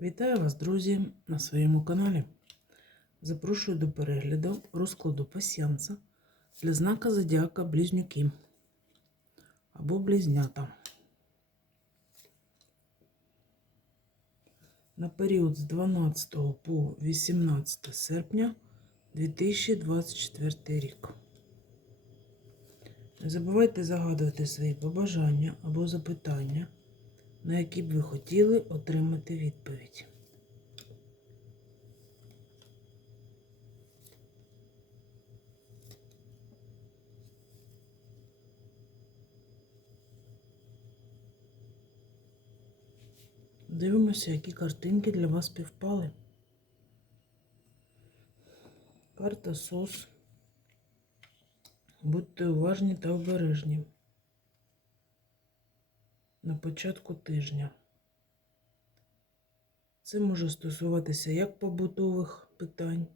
Вітаю вас, друзі, на своєму каналі. Запрошую до перегляду розкладу пасіанса для знака Зодіака Близнюки або Близнята. На період з 12 по 18 серпня 2024 рік. Не забувайте загадувати свої побажання або запитання на які б ви хотіли отримати відповідь. Дивимося, які картинки для вас співпали. Карта СОС. Будьте уважні та обережні на початку тижня. Це може стосуватися як побутових питань,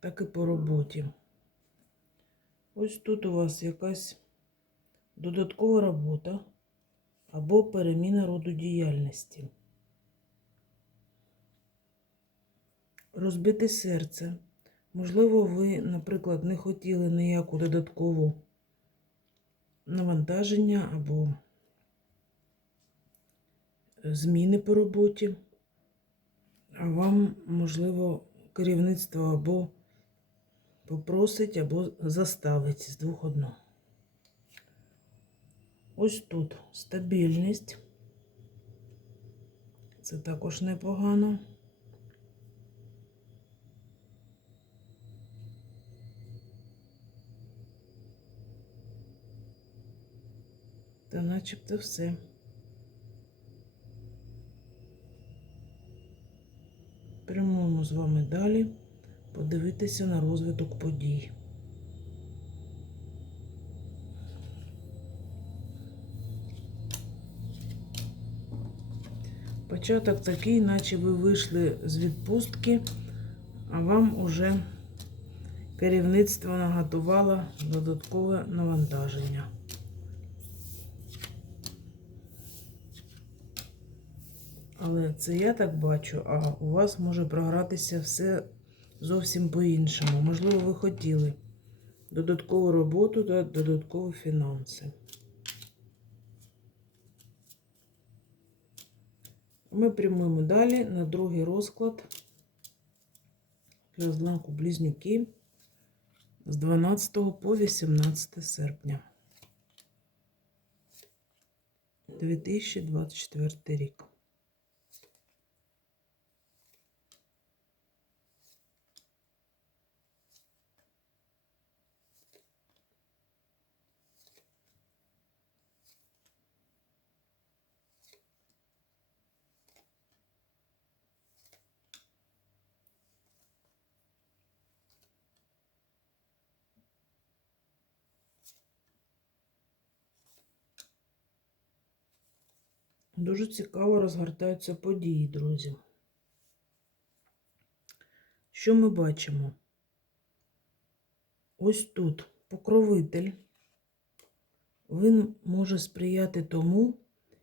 так і по роботі. Ось тут у вас якась додаткова робота або переміна роду діяльності. Розбите серце. Можливо, ви, наприклад, не хотіли ніяку додаткову навантаження або зміни по роботі, а вам, можливо, керівництво або попросить, або заставить з двох одно. Ось тут стабільність. Це також непогано. Та начебто все. З вами далі подивитися на розвиток подій. Початок такий, наче ви вийшли з відпустки, а вам уже керівництво наготувало додаткове навантаження. Але це я так бачу, а у вас може програтися все зовсім по-іншому. Можливо, ви хотіли додаткову роботу та додаткові фінанси. Ми прямуємо далі на другий розклад для знаку Близнюки з 12 по 18 серпня 2024 рік. Дуже цікаво розгортаються події, друзі. Що ми бачимо? Ось тут покровитель. Він може сприяти тому,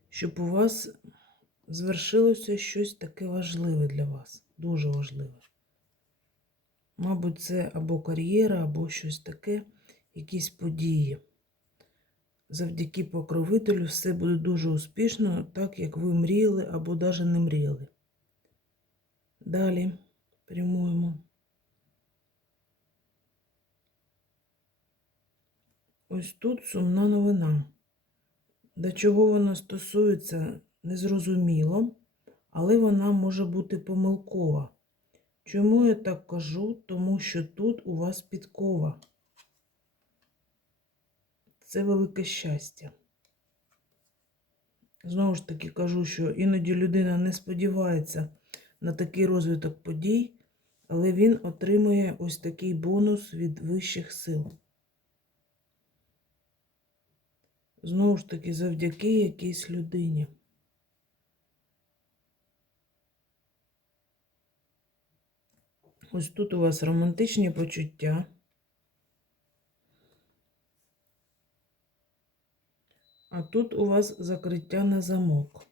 щоб у вас звершилося щось таке важливе для вас. Дуже важливе. Мабуть, це або кар'єра, або щось таке, якісь події завдяки покровителю все буде дуже успішно, так як ви мріяли або навіть не мріяли. Далі прямуємо. Ось тут сумна новина. До чого вона стосується, незрозуміло, але вона може бути помилкова. Чому я так кажу? Тому що тут у вас підкова це велике щастя. Знову ж таки кажу, що іноді людина не сподівається на такий розвиток подій, але він отримує ось такий бонус від вищих сил. Знову ж таки, завдяки якійсь людині. Ось тут у вас романтичні почуття. А тут у вас закриття на замок.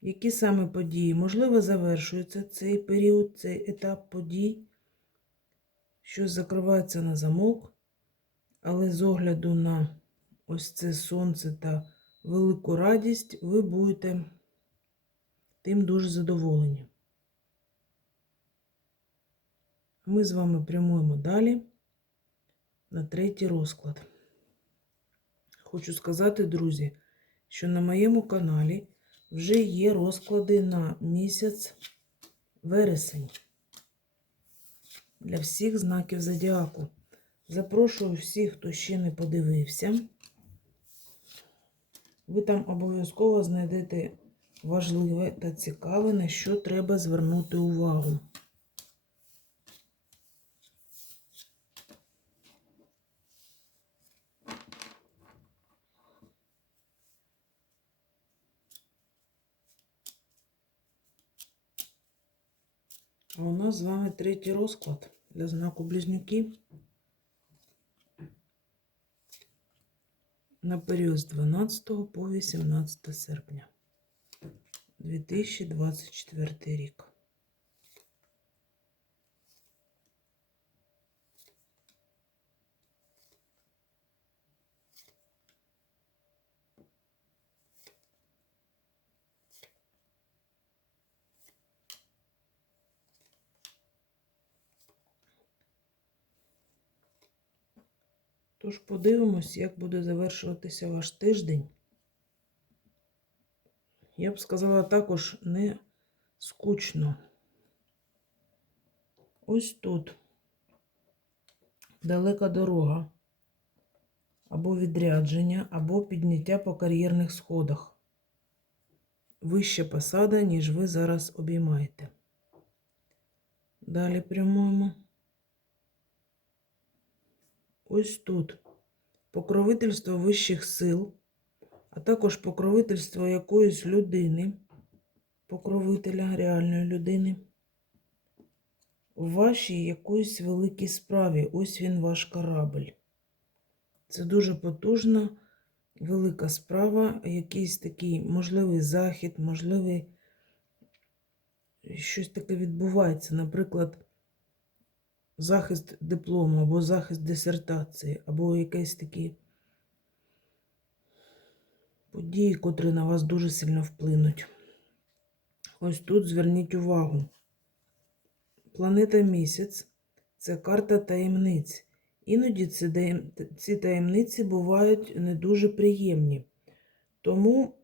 Які саме події? Можливо, завершується цей період, цей етап подій, щось закривається на замок, але з огляду на ось це сонце та велику радість, ви будете тим дуже задоволені. Ми з вами прямуємо далі на третій розклад. Хочу сказати, друзі, що на моєму каналі вже є розклади на місяць вересень для всіх знаків зодіаку. Запрошую всіх, хто ще не подивився. Ви там обов'язково знайдете важливе та цікаве, на що треба звернути увагу. У нас з вами третій розклад для знаку Близнюки на період з 12 по 18 серпня 2024 рік. Тож подивимось, як буде завершуватися ваш тиждень. Я б сказала також не скучно. Ось тут далека дорога, або відрядження, або підняття по кар'єрних сходах. Вища посада, ніж ви зараз обіймаєте. Далі прямуємо. Ось тут покровительство вищих сил, а також покровительство якоїсь людини, покровителя реальної людини. У вашій якоїсь великій справі. Ось він ваш корабль. Це дуже потужна, велика справа, якийсь такий можливий захід, можливий щось таке відбувається. Наприклад, захист диплому, або захист дисертації, або якісь такі події, котрі на вас дуже сильно вплинуть. Ось тут зверніть увагу. Планета місяць це карта таємниць. Іноді ці, ці таємниці бувають не дуже приємні. Тому,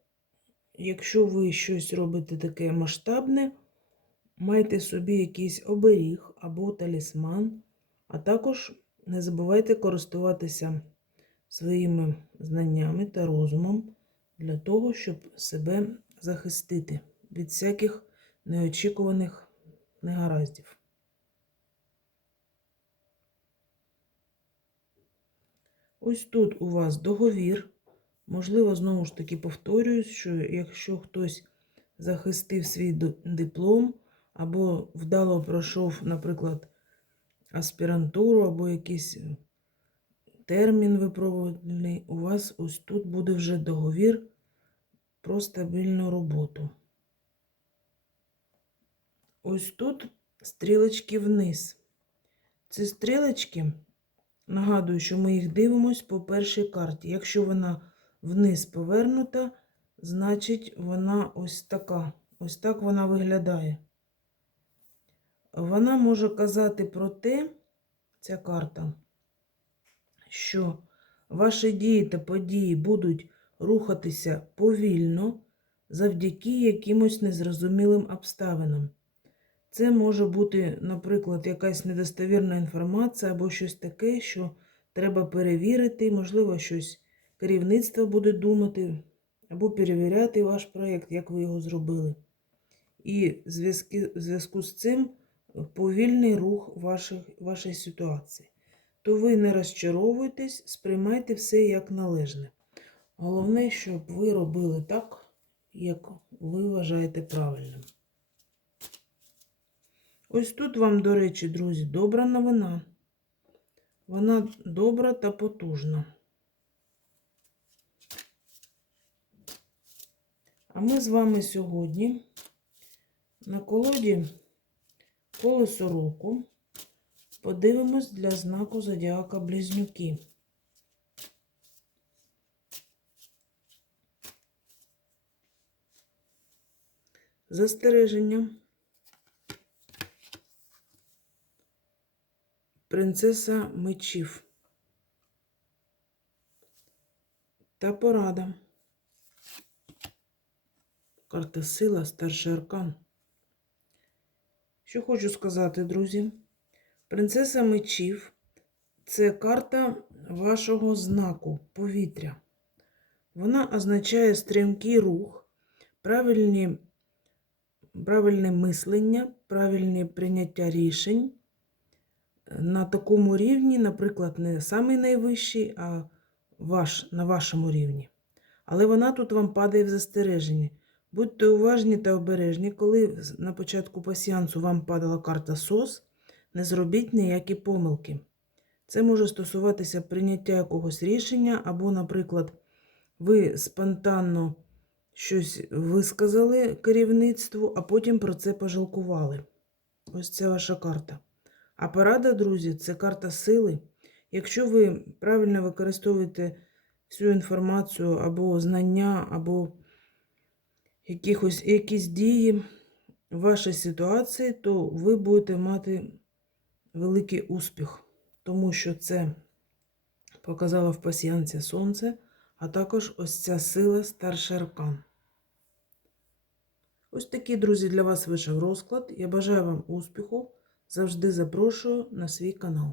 якщо ви щось робите таке масштабне, майте собі якийсь оберіг або талісман, а також не забувайте користуватися своїми знаннями та розумом для того, щоб себе захистити від всяких неочікуваних негараздів. Ось тут у вас договір. Можливо, знову ж таки повторююсь, що якщо хтось захистив свій диплом або вдало пройшов, наприклад, аспірантуру, або якийсь е, термін випробувальний, у вас ось тут буде вже договір про стабільну роботу. Ось тут стрілочки вниз. Ці стрілочки, нагадую, що ми їх дивимось по першій карті. Якщо вона вниз повернута, значить вона ось така. Ось так вона виглядає. Вона може казати про те, ця карта, що ваші дії та події будуть рухатися повільно завдяки якимось незрозумілим обставинам. Це може бути, наприклад, якась недостовірна інформація або щось таке, що треба перевірити, можливо, щось керівництво буде думати, або перевіряти ваш проєкт, як ви його зробили. І в зв'язку з цим повільний рух ваших, вашої ситуації. То ви не розчаровуйтесь, сприймайте все як належне. Головне, щоб ви робили так, як ви вважаєте правильним. Ось тут вам, до речі, друзі, добра новина. Вона добра та потужна. А ми з вами сьогодні на колоді колесо року подивимось для знаку Зодіака Близнюки. Застереження. Принцеса мечів. Та порада. Карта сила, старший аркан. Що хочу сказати, друзі? Принцеса мечів це карта вашого знаку повітря. Вона означає стрімкий рух, правильні, правильне мислення, правильне прийняття рішень на такому рівні, наприклад, не самий найвищий, а ваш, на вашому рівні. Але вона тут вам падає в застереження. Будьте уважні та обережні, коли на початку пасіансу вам падала карта СОС, не зробіть ніякі помилки. Це може стосуватися прийняття якогось рішення, або, наприклад, ви спонтанно щось висказали керівництву, а потім про це пожалкували. Ось це ваша карта. А порада, друзі, це карта сили. Якщо ви правильно використовуєте всю інформацію або знання, або якихось, якісь дії в вашій ситуації, то ви будете мати великий успіх, тому що це показало в пасіянці сонце, а також ось ця сила старший аркан. Ось такий, друзі, для вас вийшов розклад. Я бажаю вам успіху. Завжди запрошую на свій канал.